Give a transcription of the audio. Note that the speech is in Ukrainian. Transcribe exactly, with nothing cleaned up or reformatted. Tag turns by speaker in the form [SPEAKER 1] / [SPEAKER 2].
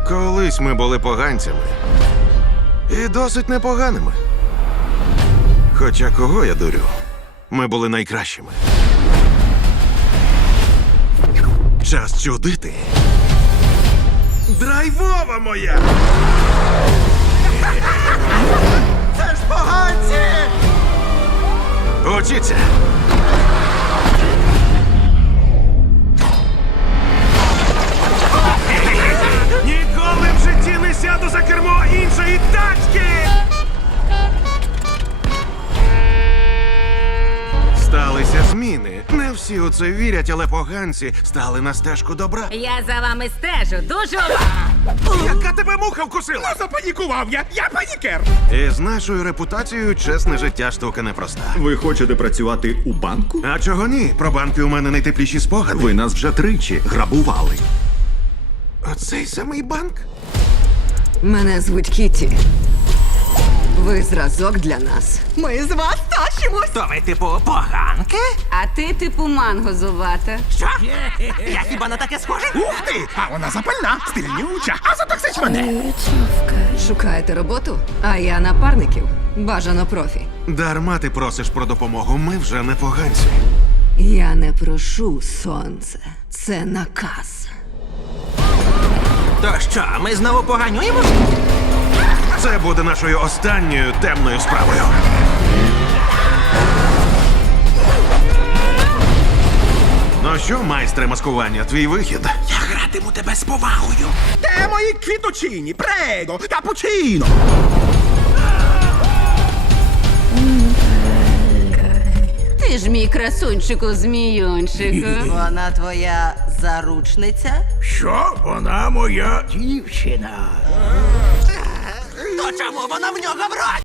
[SPEAKER 1] Колись ми були поганцями. І досить непоганими. Хоча кого я дурю? Ми були найкращими. Час чудити. Драйвова моя!
[SPEAKER 2] Це ж поганці!
[SPEAKER 1] Учіться! Ніколи в житті не сяду за кермо іншої тачки! Сталися зміни. Не всі у це вірять, але поганці стали на стежку добра.
[SPEAKER 3] Я за вами стежу дуже уважно.
[SPEAKER 1] Яка тебе муха вкусила?
[SPEAKER 2] Запанікував я! Я панікер!
[SPEAKER 1] І з нашою репутацією чесне життя штука непроста.
[SPEAKER 4] Ви хочете працювати у банку?
[SPEAKER 1] А чого ні? Про банки у мене найтепліші спогади.
[SPEAKER 4] Ви нас вже тричі грабували.
[SPEAKER 1] Оцей самий банк?
[SPEAKER 5] Мене звуть Кіті. Ви зразок для нас.
[SPEAKER 2] Ми з вас тащимось!
[SPEAKER 6] То ви, типу, поганки?
[SPEAKER 5] А ти типу манго зубата.
[SPEAKER 6] Що? Я хіба на таке схожий?
[SPEAKER 2] Ух ти! А вона запальна, стильнюча, а затоксич мене!
[SPEAKER 5] Шукаєте роботу? А я напарників. Бажано профі.
[SPEAKER 1] Дарма ти просиш про допомогу, ми вже не поганці.
[SPEAKER 5] Я не прошу сонце. Це наказ.
[SPEAKER 6] То що, ми знову поганюємось?
[SPEAKER 1] Це буде нашою останньою темною справою. Ну що, майстре маскування, твій вихід?
[SPEAKER 6] Я гратиму тебе з повагою.
[SPEAKER 2] Де мої квіточині? Прего! Капучино!
[SPEAKER 5] Ти ж мій красунчику зміюнчику.
[SPEAKER 7] Вона твоя заручниця?
[SPEAKER 2] Що? Вона моя дівчина.
[SPEAKER 6] То чому вона в нього в роті?